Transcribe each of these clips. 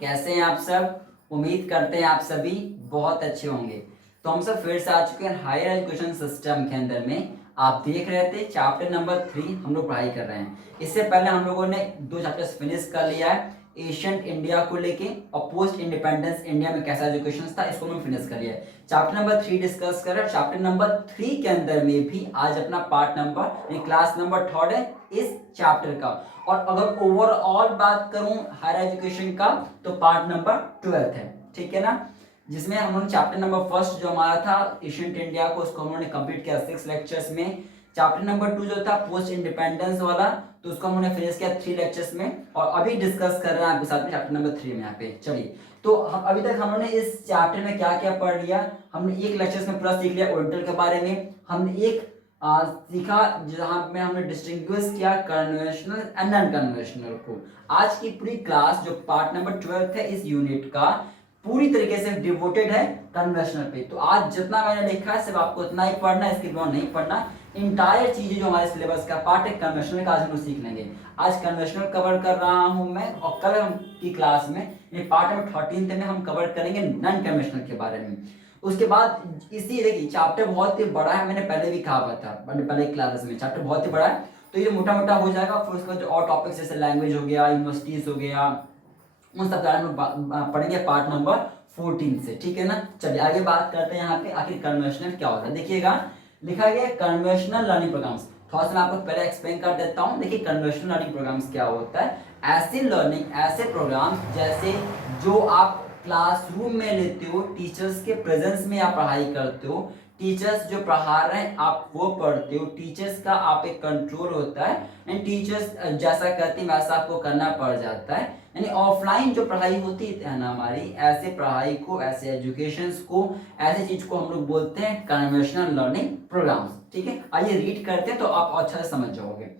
कैसे हैं आप सब। उम्मीद करते हैं आप सभी बहुत अच्छे होंगे। तो हम सब फिर से आ चुके हैं हायर एजुकेशन सिस्टम के अंदर में। आप देख रहे थे चैप्टर नंबर 3 हम लोग पढ़ाई कर रहे हैं। इससे पहले हम लोगों ने 2 चैप्टर्स फिनिश कर लिया है, एशियंट इंडिया को लेके और पोस्ट इंडिपेंडेंस इंडिया में कैसा एजुकेशन था इसको हम फिनिश कर लिया है। चैप्टर नंबर 3 डिस्कस कर रहे हैं। चैप्टर नंबर 3 के अंदर में भी आज अपना पार्ट नंबर क्लास नंबर 3 है इस चैप्टर का। और अगर ओवरऑल बात करूं हायर एजुकेशन का तो पार्ट नंबर 12 है, ठीक है ना, जिसमें हम लोग चैप्टर नंबर फर्स्ट जो हमारा था एशियंट इंडिया को उसको हम लोगों ने कंप्लीट किया 6 लेक्चर्स में। चैप्टर नंबर 2 जो था पोस्ट इंडिपेंडेंस वाला तो उसको हमने फिनिश किया 3 लेक्चर्स में। और अभी डिस्कस कर रहे हैं आपके साथ में चैप्टर नंबर 3 में। यहाँ पे चलिए, तो हम अभी तक हमने इस चैप्टर में क्या क्या पढ़ लिया। हमने एक लेक्चर्स में पूरा सीख लिया ओरिएंटल के बारे में। हमने एक सीखा जहां में हमने डिस्टिंग्विश किया कन्वेंशनल एंड नॉन कन्वेंशनल को। आज की पूरी क्लास जो पार्ट नंबर 12 है इस यूनिट का पूरी तरीके से डिवोटेड है कन्वेंशनल पे। तो आज जितना मैंने लिखा है सिर्फ आपको उतना ही पढ़ना है, इसके बियॉन्ड नहीं पढ़ना। इंटायर चीजें जो हमारे सिलेबस का पार्ट है कन्वेंशनल का आज हम लोग सीख लेंगे। आज कन्वेंशनल कवर कर रहा हूं मैं और कल हम की क्लास में ये पार्ट नंबर 13 में हम कवर करेंगे नॉन कन्वेंशनल के बारे में। उसके बाद इसी देखिए चैप्टर बहुत ही बड़ा है, मैंने पहले भी कहा हुआ था पहले क्लासेस में चैप्टर बहुत ही बड़ा है। तो ये मोटा मोटा हो जाएगा। फिर उसके बाद जो और टॉपिक्स जैसे लैंग्वेज हो गया, यूनिवर्सिटीज हो गया, उन सब बारे में पढ़ेंगे पार्ट नंबर 14 से, ठीक है ना। चलिए आगे बात करते हैं यहाँ पे आखिर कन्वेंशनल क्या होता है। देखिएगा लिखा गया कन्वेंशनल लर्निंग प्रोग्राम्स। थोड़ा सा मैं आपको पहले एक्सप्लेन कर देता हूँ। देखिए कन्वेंशनल लर्निंग प्रोग्राम्स क्या होता है। ऐसे प्रोग्राम्स जैसे जो आप क्लासरूम में लेते हो, टीचर्स के प्रेजेंस में आप पढ़ाई करते हो, टीचर्स जो पढ़ा रहे हैं आप वो पढ़ते हो, टीचर्स का आप एक कंट्रोल होता है एंड टीचर्स जैसा कहते हैं वैसा आपको करना पड़ जाता है। यानी ऑफलाइन जो पढ़ाई होती है ना हमारी, ऐसे पढ़ाई को, ऐसे एजुकेशन को, ऐसे चीज को हम लोग बोलते हैं कन्वेंशनल लर्निंग प्रोग्राम्स, ठीक है। आइए रीड करते हैं तो आप अच्छा से समझ जाओगे।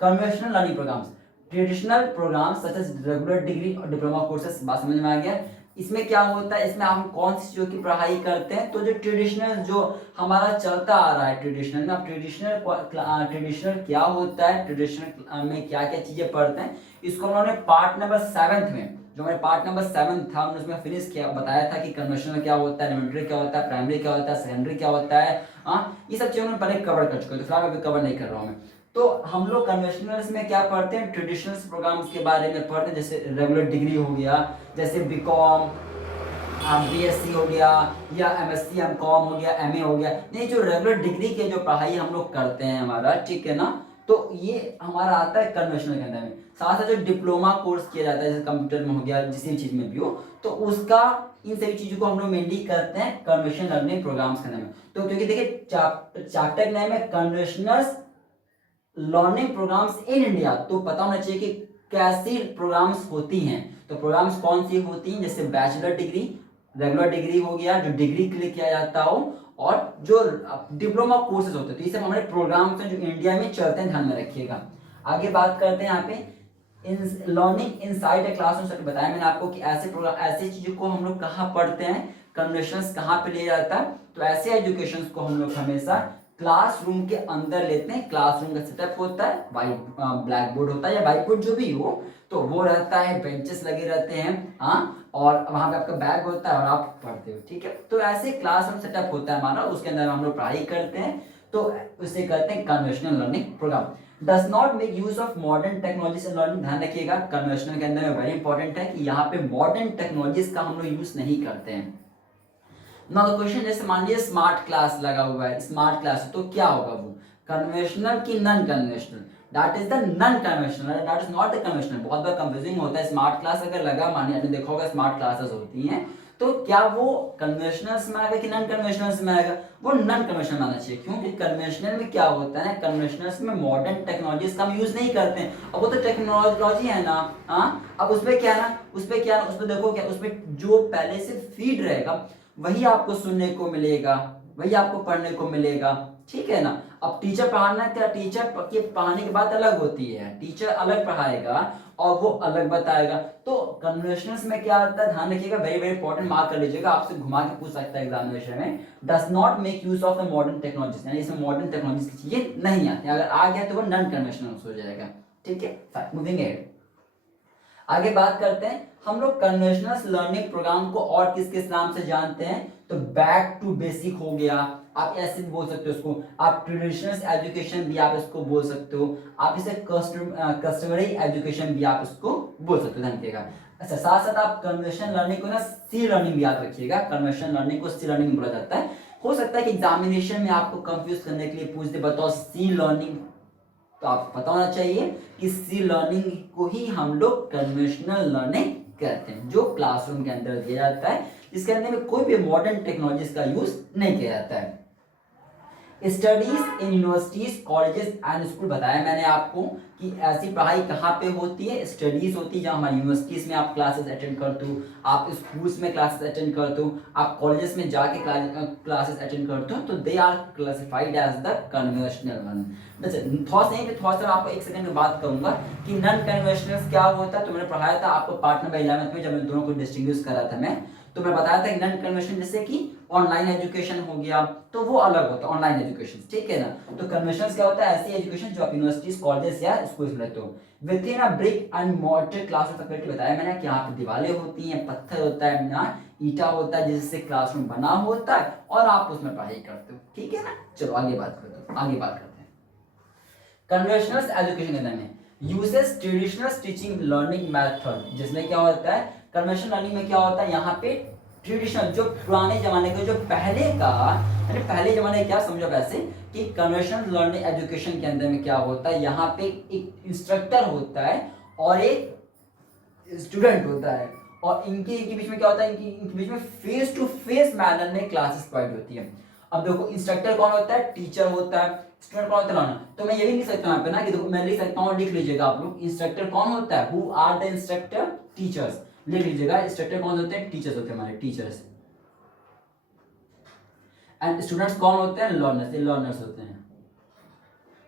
Conventional learning programmes traditional programmes such as regular degree और डिप्लोमा कोर्सेज। बात समझ में आ गया। इसमें क्या होता है, इसमें हम कौन सी चीजों की पढ़ाई करते हैं, तो जो ट्रेडिशनल जो हमारा चलता आ रहा है ट्रेडिशनल में। अब ट्रेडिशनल क्या होता है, ट्रेडिशनल में क्या क्या चीजें पढ़ते हैं, इसको उन्होंने पार्ट नंबर 7 में जो हमारे पार्ट नंबर 7 था उन्होंने उसमें फिनिश किया, बताया था कि कन्वेंशनल क्या होता है, एलिमेंट्री क्या होता है, प्राइमरी क्या होता है, सेकेंडरी क्या होता है। ये सब चीजें उन्होंने पहले कवर कर चुके हैं, तो फिलहाल अभी कवर नहीं कर रहा हूँ मैं। तो हम लोग कन्वेंशनल्स में क्या पढ़ते हैं, ट्रेडिशनल प्रोग्राम्स के बारे में पढ़ते हैं, जैसे रेगुलर डिग्री हो गया, जैसे बीकॉम, बीएससी हो गया, या एमएससी एमकॉम हो गया, एमए हो गया। नहीं, जो रेगुलर डिग्री के जो पढ़ाई हम लोग करते हैं हमारा, ठीक है ना, तो ये हमारा आता है कन्वेंशनल के अंदर में। साथ साथ जो डिप्लोमा कोर्स किया जाता है जैसे कंप्यूटर में हो गया, जिस चीज में भी हो, तो उसका इन सभी चीजों को हम लोग मेनली करते हैं कन्वेंशनल लर्निंग प्रोग्राम्स के अंदर में। तो क्योंकि देखिए चैप्टर का नाम है conventional learning programmes in India, तो पता होना चाहिए कि कैसी प्रोग्राम्स होती हैं। तो प्रोग्राम्स कौन सी होती हैं, जैसे बैचलर डिग्री, रेगुलर डिग्री हो गया जो डिग्री के लिए किया जाता हो, और जो डिप्लोमा कोर्सेज होते हैं। तो ये सब हमारे प्रोग्राम्स हैं जो इंडिया में चलते हैं, ध्यान में रखिएगा। आगे बात करते हैं यहाँ पे learning inside a classroom. Sir बताया मैंने आपको कि ऐसे प्रोग्राम, ऐसी चीजों को हम लोग कहाँ पढ़ते हैं, कन्वेंशंस कहाँ पे ले जाता है। तो ऐसे एजुकेशन को हम लोग हमेशा क्लासरूम के अंदर लेते हैं। क्लासरूम का सेटअप होता है, व्हाइट ब्लैक बोर्ड होता है या व्हाइट बोर्ड जो भी हो, तो वो रहता है, बेंचेस लगे रहते हैं, और वहां पे आपका बैग होता है और आप पढ़ते हो, ठीक है। तो ऐसे क्लासरूम सेटअप होता है हमारा, उसके अंदर हम लोग पढ़ाई करते हैं, तो उसे कहते हैं conventional learning programme. Does not make use of modern technologies in learning. ध्यान रखिएगा कन्वेंशनल के अंदर में वेरी इंपॉर्टेंट है कि यहाँ पे मॉडर्न टेक्नोलॉजीज का हम लोग यूज नहीं करते हैं। नाउ क्वेश्चन, जैसे मान लीजिए स्मार्ट क्लास लगा हुआ है, स्मार्ट क्लास तो क्या होगा वो, कन्वेंशनल की non conventional. That is the non conventional, that is not the conventional. बहुत बार कंफ्यूजिंग होता है। स्मार्ट क्लास अगर लगा, मानिए आपने देखा होगा स्मार्ट क्लासेस होती हैं, तो क्या वो कन्वेंशनल में आएगा कि नॉन कन्वेंशनल में आएगा, वो नॉन कन्वेंशनल आना चाहिए। क्योंकि कन्वेंशनल में क्या होता है, कन्वेंशनल में मॉडर्न टेक्नोलॉजीज का हम यूज नहीं करते हैं। अब वो तो टेक्नोलॉजी है ना, अब उसमें क्या है ना, उसमें देखो क्या, उसमें जो पहले से फीड रहेगा वही आपको सुनने को मिलेगा, वही आपको पढ़ने को मिलेगा, ठीक है ना। अब टीचर पढ़ाना क्या, टीचर के पढ़ाने की बात अलग होती है, टीचर अलग पढ़ाएगा और वो अलग बताएगा। तो कन्वेंशनल्स में क्या आता है, ध्यान रखिएगा, वेरी वेरी इंपॉर्टेंट, मार्क कर लीजिएगा, आपसे घुमा के पूछ सकता है एग्जामिनेशन में। Does not make use of the modern technologies, यानी इसमें मॉडर्न टेक्नोलॉजीज की चीजें नहीं आती, अगर आ गया तो वो नॉन कन्वेंशनल हो जाएगा, ठीक है। Moving ahead. आगे बात करते हैं, हम लोग कन्वेंशनल लर्निंग प्रोग्राम को और किस किस नाम से जानते हैं, तो बैक टू बेसिक हो गया, आप ऐसे भी बोल सकते हो इसको, आप ट्रेडिशनल एजुकेशन भी आप इसको बोल सकते हो, आप इसे कस्टमरी एजुकेशन भी आप इसको बोल सकते हो, ध्यान रखिएगा। अच्छा, साथ साथ आप कन्वेंशनल लर्निंग को ना सी लर्निंग भी याद रखिएगा, कन्वेंशनल लर्निंग को सी लर्निंग बोला जाता है। हो सकता है कि एग्जामिनेशन में आपको कंफ्यूज करने के लिए पूछ दे, बताओ सी लर्निंग, तो आपको पता होना चाहिए कि सी लर्निंग को ही हम लोग कन्वेंशनल लर्निंग कहते हैं, जो क्लासरूम के अंदर दिया जाता है, जिसके अंदर में कोई भी मॉडर्न टेक्नोलॉजीज का यूज नहीं किया जाता है। Studies in universities colleges and school, बताया मैंने आपको कि ऐसी पढ़ाई कहाँ पे होती है, स्टडीज होती है जहाँ हमारी यूनिवर्सिटीज में आप क्लासेस अटेंड करते हो, आप स्कूल्स में क्लासेस अटेंड करते हो, आप कॉलेजेस में जाके क्लासेस अटेंड करते हो, तो they are classified as the conventional one. थोड़ा सा पे थोड़ा सा आपको एक सेकंड में बात करूंगा कि नॉन कन्वेंशनल क्या होता है। तो मैंने पढ़ाया था आपको पार्ट नंबर 11 में, जब मैं दोनों को डिस्टिंग्विश करा था मैं, तो मैं बताया था कि नॉन कन्वेंशनल जैसे कि ऑनलाइन एजुकेशन हो गया, तो वो अलग होता है ऑनलाइन एजुकेशन, ठीक है ना। तो कन्वेंशनल क्या होता है, ऐसी एजुकेशन जो आप यूनिवर्सिटीज कॉलेजेस या स्कूल्स में रहते हो। With in a brick and mortar classroom facility, बताया मैंने कि यहाँ पे दीवारें होती हैं, पत्थर होता है ना, ईटा होता है, जिससे क्लासरूम बना होता है और आप उसमें पढ़ाई करते हो, ठीक है ना। चलो आगे बात करते हैं। कन्वेंशनल एजुकेशन के अंदर में uses traditional teaching learning method, जिसमें क्या होता है, कन्वेंशनल लर्निंग में क्या होता है, यहाँ पे ट्रेडिशनल जो पुराने जमाने का, जो पहले का, यानी पहले जमाने क्या समझो वैसे कि कन्वेंशनल लर्निंग एजुकेशन के अंदर में क्या होता है, यहाँ पे एक इंस्ट्रक्टर होता है और एक स्टूडेंट होता है, और इनके बीच में क्या होता है, इनके बीच में फेस टू फेस मैनर में क्लासेस प्रोवाइड होती है। अब देखो इंस्ट्रक्टर कौन होता है, टीचर होता है, स्टूडेंट कौन होता है, तो मैं ये भी लिख सकता हूँ यहाँ पे ना, कि देखो मैं लिख सकता हूँ, लिख लीजिएगा आप लोग, इंस्ट्रक्टर कौन होता है, who are the instructor, teachers, लिख लीजिएगा, इंस्ट्रक्टर कौन होते हैं, टीचर्स होते हैं हमारे, टीचर्स, एंड स्टूडेंट्स कौन होते हैं, लर्नर्स, लर्नर्स होते हैं।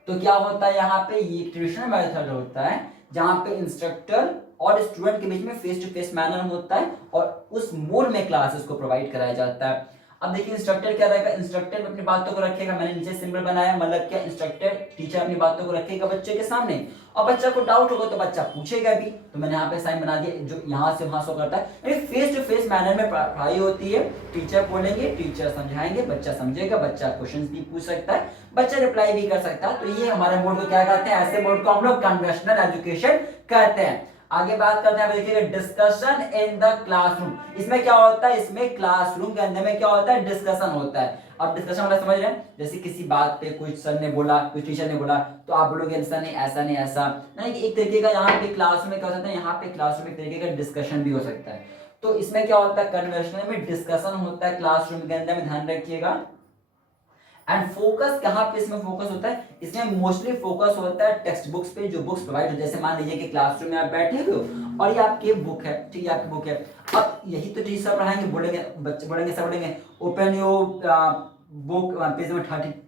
तो क्या होता है यहाँ पे, ये ट्रेडिशनल मेथड होता है जहां पे इंस्ट्रक्टर और स्टूडेंट के बीच में फेस टू फेस मैनर होता है और उस मोड में क्लासेस को प्रोवाइड कराया जाता है। अब देखिए इंस्ट्रक्टर क्या रहेगा, इंस्ट्रक्टर अपनी बातों को रखेगा, मैंने नीचे सिंबल बनाया, मतलब क्या, इंस्ट्रक्टर टीचर अपनी बातों को रखेगा बच्चे के सामने, और बच्चा को डाउट होगा तो बच्चा पूछेगा भी, तो मैंने यहाँ पे साइन बना दिया, जो यहाँ से वहां शो करता है, फेस टू फेस मैनर में पढ़ाई होती है, टीचर बोलेंगे, टीचर समझाएंगे, बच्चा समझेगा, बच्चा क्वेश्चन भी पूछ सकता है, बच्चा रिप्लाई भी कर सकता है। तो ये हमारे मोड को क्या कहते हैं, ऐसे मोड को हम लोग कन्वेंशनल एजुकेशन कहते हैं। आगे बात करते हैं, देखिएगा डिस्कशन इन द क्लासरूम, इसमें क्या होता है, इसमें क्लासरूम के अंदर में क्या होता है, डिस्कशन होता है। अब डिस्कशन वाला समझ रहे हैं, जैसे किसी बात पे कुछ सर ने बोला, कुछ टीचर ने बोला, तो आप बोलोगे ऐसा नहीं ऐसा नहीं ऐसा नहीं, एक तरीके का यहाँ पे क्लासरूम में क्या हो सकता है, यहाँ पे क्लासरूम में एक तरीके का डिस्कशन भी हो सकता है। तो इसमें क्या होता है, कन्वेंशनल में डिस्कशन होता है क्लासरूम के अंदर में, ध्यान रखिएगा। एंड फोकस कहाँ पे इसमें फोकस होता है, इसमें मोस्टली फोकस होता है टेक्स्ट बुक्स पे, जो बुक्स प्रोवाइड हो, जैसे मान लीजिए कि क्लासरूम में आप बैठे हो और ये आपकी बुक है, ठीक है, आपकी बुक है, अब यही तो टीचर पढ़ाएंगे, बोलेंगे बच्चे बोलेंगे, सब बोलेंगे open your book page number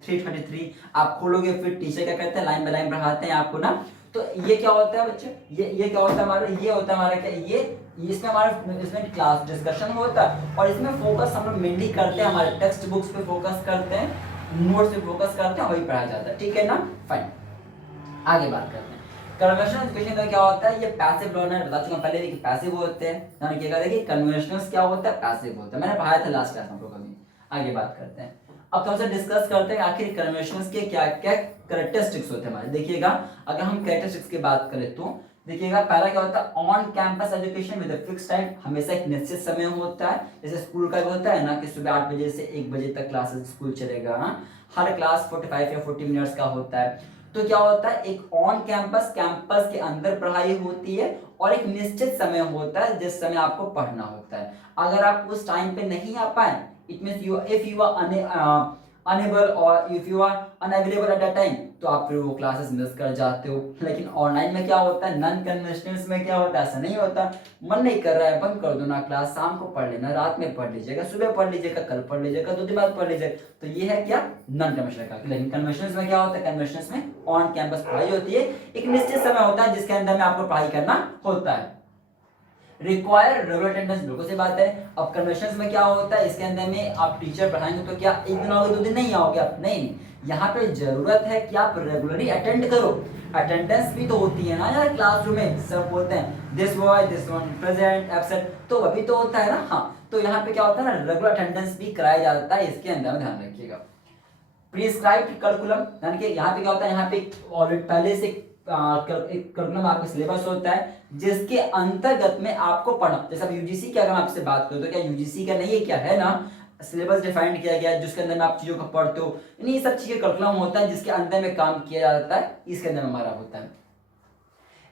33 आप खोलोगे, फिर टीचर क्या करते हैं, लाइन बाय लाइन पढ़ाते हैं आपको ना। तो ये क्या होता है बच्चे, ये क्या होता है हमारा, ये होता है हमारा क्या, ये इसमें हमारा इसमें क्लास डिस्कशन होता है, और इसमें फोकस हम लोग मेनली करते हैं, हमारे टेक्स्ट बुक्स पे फोकस करते हैं, नोट्स पे फोकस करते हैं, वही पढ़ाया जाता है, ठीक है ना, फाइन। आगे बात करते हैं, कन्वेंशनल एजुकेशन में क्या होता है, ये पैसिव लर्नर बता चुका पहले, देखिए पैसिव होते हैं, ध्यान रखिएगा, देखिए कन्वेंशनल क्या होता है, पैसिव होता है, मैंने पढ़ाया था लास्ट क्लास में आपको कभी। आगे बात करते हैं, अब थोड़ा सा डिस्कस करते हैं आखिर कन्वेंशनल के क्या क्या कैरेक्टरिस्टिक्स होते हैं हमारे। देखिएगा अगर हम कैरेक्टरिस्टिक्स की बात करें तो देखिएगा, पहला क्या होता है, on campus education with fix time, हमेशा एक निश्चित समय होता है, जैसे स्कूल का होता है ना कि सुबह 8 बजे से 1 बजे तक क्लासेस स्कूल चलेगा, हर क्लास 45 या 40 मिनट्स का होता है। तो क्या होता है, एक ऑन कैंपस, कैंपस के अंदर पढ़ाई होती है, और एक निश्चित समय होता है जिस समय आपको पढ़ना होता है। अगर आप उस टाइम पे नहीं आ पाए, it means you if you are unable और if you are unavailable at that time, तो आप फिर वो क्लासेस मिस कर जाते हो। लेकिन ऑनलाइन में क्या होता है, नॉन कन्वेंशनल में क्या होता है, ऐसा नहीं होता, मन नहीं कर रहा है बंद कर दो ना क्लास, शाम को पढ़ लेना, रात में पढ़ लीजिएगा, सुबह पढ़ लीजिएगा, कल पढ़ लीजिएगा, 2 दिन बाद पढ़ लीजिएगा। तो ये है क्या, नॉन कन्वेंशनल का। लेकिन कन्वेंशनल में क्या होता है, कन्वेंशनल में ऑन कैंपस पढ़ाई होती है, एक निश्चित समय होता है जिसके अंदर में आपको पढ़ाई करना होता है। रिक्वायर रेगुलर अटेंडेंस, बिल्कुल सी बात है। अब कन्वेंशंस में क्या होता है, इसके अंदर में आप टीचर पढ़ाएंगे तो क्या एक दिन आओगे 2 दिन नहीं आओगे आप, नहीं, यहाँ पे जरूरत है कि आप रेगुलरली अटेंड करो। अटेंडेंस भी तो होती है ना यार क्लासरूम में, सब बोलते हैं this boy this one present absent, तो वही तो होता है ना। हाँ, तो यहाँ पे क्या होता है ना, रेगुलर अटेंडेंस भी कराया जाता है इसके अंदर में, ध्यान रखिएगा। प्रिस्क्राइब्ड करिकुलम, यानी कि यहाँ पे क्या होता है, यहाँ पे ऑलरेडी पहले से एक करिकुलम आपका सिलेबस होता है जिसके अंतर्गत में आपको पढ़ना, जैसे अब यूजीसी की अगर मैं आपसे बात करूँ तो क्या यूजीसी का नहीं है, क्या है ना, सिलेबस डिफाइंड किया गया है जिसके अंदर में आप चीजों को पढ़ते हो, ये सब चीजें करिकुलम होता है जिसके अंदर में काम किया जाता है, इसके अंदर में हमारा होता है।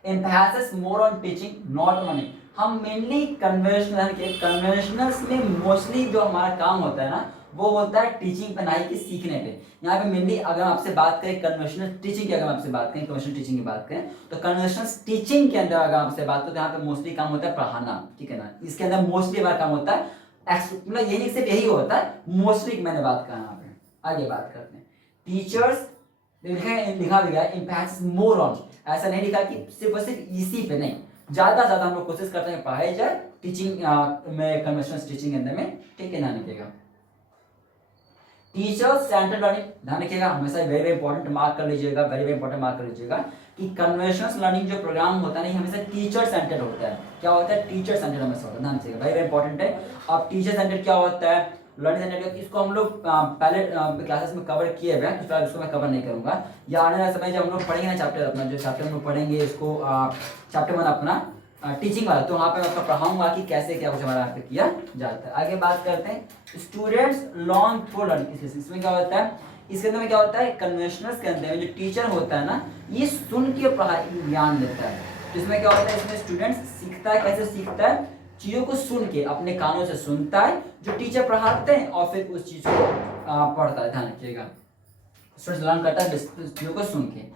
emphasis more on teaching not learning, हम मेनली कन्वेंशनल के कन्वेंशनल्स में मोस्टली जो हमारा काम होता है ना वो होता है टीचिंग पे, ना ही कि सीखने पे। यहाँ पे मेनली अगर आपसे बात करें कन्वेंशनल टीचिंग की, अगर आपसे बात करें कन्वेंशनल टीचिंग की बात करें तो कन्वेंशनल टीचिंग के अंदर अगर आपसे बात करें तो यहाँ पे मोस्टली काम होता है पढ़ाना, ठीक है ना, इसके अंदर मोस्टली हमारा काम होता है, मतलब ये नहीं सिर्फ यही होता है, मोस्टली मैंने बात कहा यहाँ पे। आगे बात करते हैं टीचर्स, लिखा भी गया एम्फैसिस मोर ऑन, ऐसा नहीं लिखा कि सिर्फ और सिर्फ इसी पे नहीं, ज्यादा से ज्यादा हम लोग कोशिश करते हैं पढ़ाई जाए टीचिंग में, कन्वेंशनल टीचिंग के अंदर में, ठीक है, ध्यान रखिएगा। टीचर्स सेंट्रल लर्निंग, ध्यान रखिएगा, हमेशा वेरी वेरी इंपॉर्टेंट मार्क कर लीजिएगा, वेरी वेरी इंपॉर्टेंट मार्क कर लीजिएगा कि कन्वेंशनल लर्निंग जो प्रोग्राम होता है ना हमेशा टीचर सेंटर्ड होता है। क्या होता है, टीचर सेंटर्ड हमेशा होता है, ध्यान रखिएगा, वेरी वेरी इंपॉर्टेंट है। अब टीचर सेंटर्ड क्या होता है, लर्निंग सेंटर्ड, इसको हम लोग पहले क्लासेस में कवर किए हुए हैं, तो इसको मैं कवर नहीं करूंगा, या आने वाले समय जब हम लोग पढ़ेंगे ना चैप्टर अपना, जो चैप्टर हम लोग पढ़ेंगे इसको चैप्टर 1 अपना टीचिंग वाला, तो वहाँ पे मैं आपको पढ़ाऊंगा कि कैसे क्या कुछ हमारा यहाँ पे किया जाता है। आगे बात करते हैं स्टूडेंट्स लर्न थ्रू लर्निंग, इसमें क्या होता है, इसके अंदर में क्या होता है, कन्वेंशनल के अंदर में जो टीचर होता है ना ये सुन के पढ़ाई ज्ञान देता है, तो इसमें क्या होता है, इसमें स्टूडेंट्स सीखता है, कैसे सीखता है, चीजों को सुन के, अपने कानों से सुनता है जो टीचर पढ़ाते हैं और फिर उस चीज को पढ़ता है, ध्यान रखिएगा, स्टूडेंट्स लर्न करता है चीजों को सुन के।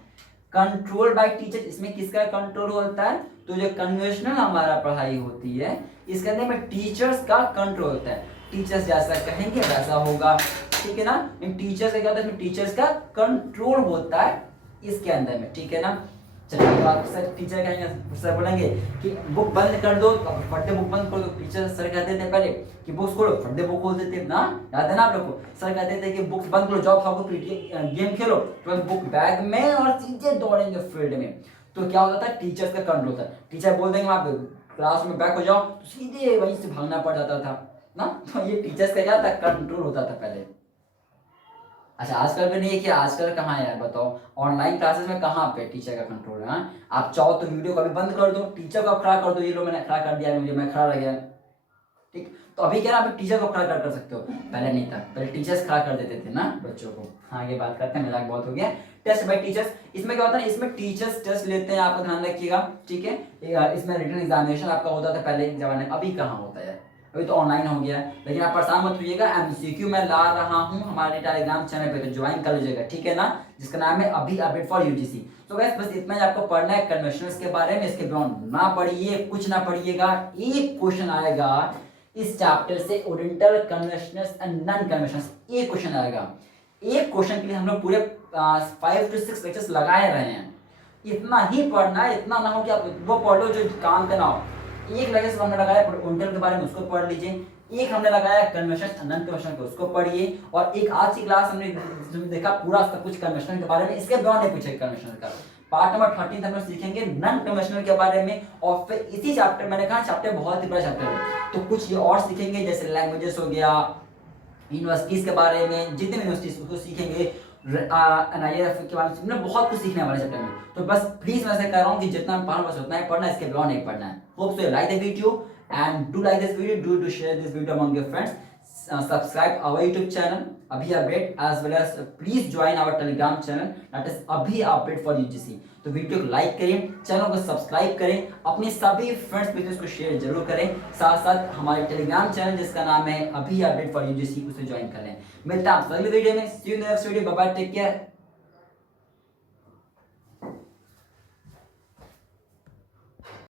कंट्रोल बाय टीचर, इसमें किसका कंट्रोल होता है, तो जो कन्वेंशनल हमारा पढ़ाई होती है इसके अंदर में टीचर्स का कंट्रोल होता है, टीचर्स जैसा कहेंगे वैसा होगा, ठीक है ना, इन टीचर्स का क्या होता है, इसमें टीचर्स का कंट्रोल होता है इसके अंदर में, ठीक है ना। चलिए बात सर टीचर कहेंगे, सर बोलेंगे कि बुक बंद कर दो, फटे बुक बंद कर दो, टीचर सर कहते थे पहले कि बुक्स खोलो, फटे बुक खोल देते ना, याद है ना आप लोग को, सर कहते थे कि बुक्स बंद करो, जाओ खाओ गेम खेलो, तो बुक बैग में और सीधे दौड़ेंगे फील्ड में, तो क्या होता था, टीचर्स का कंट्रोल होता है, टीचर बोल देंगे वहां पे क्लास में बैक हो जाओ तो सीधे वहीं से भागना पड़ जाता था ना, तो ये टीचर्स का क्या था, कंट्रोल होता था पहले। अच्छा आजकल भी नहीं है कि, आजकल कहाँ है यार बताओ, ऑनलाइन क्लासेस में कहाँ पे टीचर का कंट्रोल है, आप चाहो तो वीडियो को अभी बंद कर दो, टीचर को खड़ा कर दो, ये लो मैंने खड़ा कर दिया, मुझे मैं खड़ा रह गया, ठीक, तो अभी क्या आप टीचर को खड़ा कर सकते हो, पहले नहीं था, पहले टीचर्स खड़ा कर देते थे ना बच्चों को। आगे बात करते हैं, मजाक बहुत हो गया। टेस्ट बाय टीचर्स, इसमें क्या होता है, इसमें टीचर्स टेस्ट लेते हैं, आपको ध्यान रखिएगा, ठीक है, इसमें रिटन एग्जामिनेशन आपका होता था पहले के जमाने में, अभी कहाँ होता है, अभी तो ऑनलाइन हो गया, लेकिन आप परेशान मत होइएगा, एमसीक्यू मैं ला रहा हूँ हमारे टेलीग्राम चैनल पे, तो ज्वाइन कर लीजिएगा, ठीक है ना, जिसका नाम है अभी अपडेट फॉर यूजीसी। तो गाइस बस इतना ही आपको पढ़ना है कन्वेंशनल्स के बारे में, इसके बियॉन्ड ना पढ़िए, कुछ ना पढ़िएगा, एक क्वेश्चन आएगा इस चैप्टर से, ओरिएंटल कन्वेंशनल्स एंड नॉन कन्वेंशनल्स, एक क्वेश्चन आएगा, एक क्वेश्चन के लिए हम लोग पूरे 5 to 6 लेक्चर्स लगाए रहे हैं, इतना ही पढ़ना है, इतना ना हो कि आप वो पढ़ लो जो काम का ना हो। एक लेक्चर हमने लगाया ओरिएंटल के बारे में, उसको पढ़ लीजिए, एक हमने लगाया कन्वेंशन नॉन कन्वेंशन के, उसको पढ़िए, और एक आज की क्लास हमने देखा पूरा सब कुछ कन्वेंशनल के बारे में, इसके बियॉन्ड नहीं पूछे कन्वेंशनल का। पार्ट नंबर 13 हम लोग सीखेंगे नॉन कन्वेंशनल के बारे में, और फिर इसी चैप्टर, मैंने कहा चैप्टर बहुत ही बड़ा चैप्टर है, तो कुछ ये और सीखेंगे, जैसे लैंग्वेजेस हो गया, यूनिवर्सिटीज के बारे में, जितने यूनिवर्सिटीज उसको सीखेंगे, NIRF के बारे में बहुत कुछ सीखने वाले चैप्टर में, तो बस प्लीज मैं ऐसा कह रहा हूँ कि जितना पढ़ना बस उतना ही पढ़ना, इसके बियॉन्ड नहीं पढ़ना है। Hope so like the video and do like this video, do share this video among your friends, subscribe our YouTube channel Abhi Update, as well as please join our Telegram channel that is Abhi Update for UGC। तो video को like करें, channel को subscribe करें, अपने सभी friends business को share जरूर करें, साथ साथ हमारे टेलीग्राम चैनल जिसका नाम है अभी अपडेट फॉर यूजीसी उसे ज्वाइन करें। मिलता है आप अगले वीडियो में, see you in the next video, bye bye, take care.